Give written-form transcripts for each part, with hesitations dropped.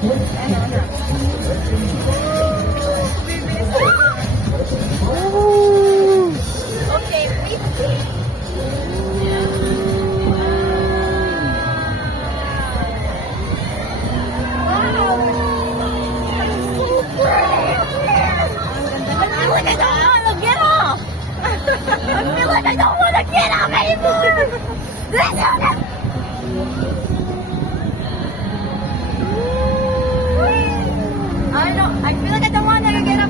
Okay, 50. I don't want to get off. I feel like I don't want to get off anymore. I feel like I don't want to get up.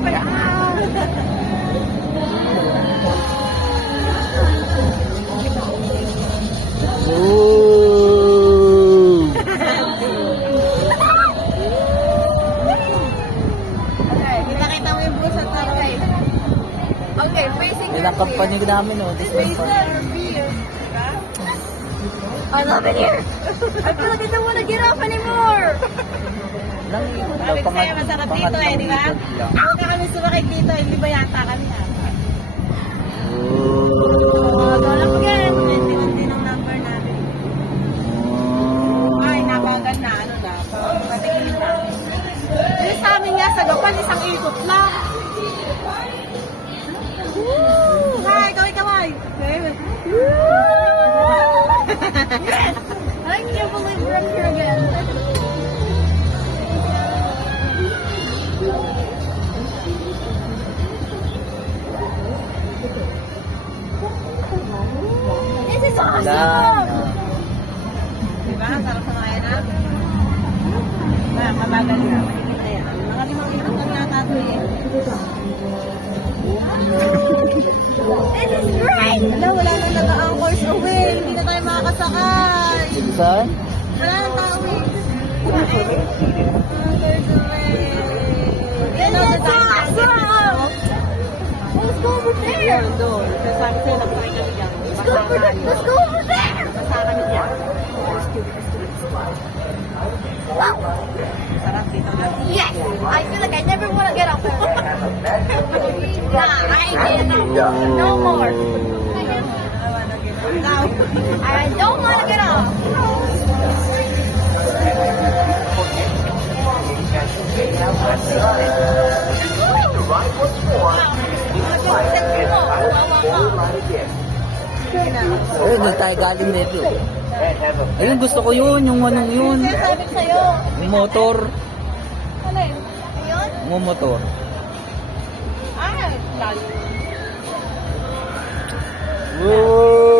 Okay, kita mo yung busa at okay. Okay, facing Yan ang company namin, oh. This one. I love it here. I feel like I don't want to get off anymore. Lang, Sabi ko sa'yo, masarap dito eh, di ba? Ako na kami sumakit dito, hindi ba yata kami ha? Galak yan. Hindi ng number natin. Ay, nabagal na, ano na, patingin na. Yung sa amin nga, sa Gapan, isang ikot lang. Hi, kaway-kaway. Yes. I can't believe we're up here again. This is awesome. Diba? Ang sarap sa mga yan, mabagal na, mahigit na yan. Mga 5 ikot lang yata ito eh. This is great. Wala nang nag-anchors away. Hindi na tayo makakasakay. Saan? Wala nang tao eh. Anchors away. This is awesome. Let's go over there. Doon. Sabi sa'yo, nag-try kami dyan. Let's go over there. Basta kami dyan. Wow. Sarap dito na. Yes. I feel like I never want to get off there. Nah, I ain't getting off. No more. I don't want to get off. Ayun, doon tayo galing dito. Ayun, gusto ko yun. Yung anong yun. Sabi ko sa'yo. Yung motor. Alin? Ayun? Yung motor. Ah, lalo. Whoa!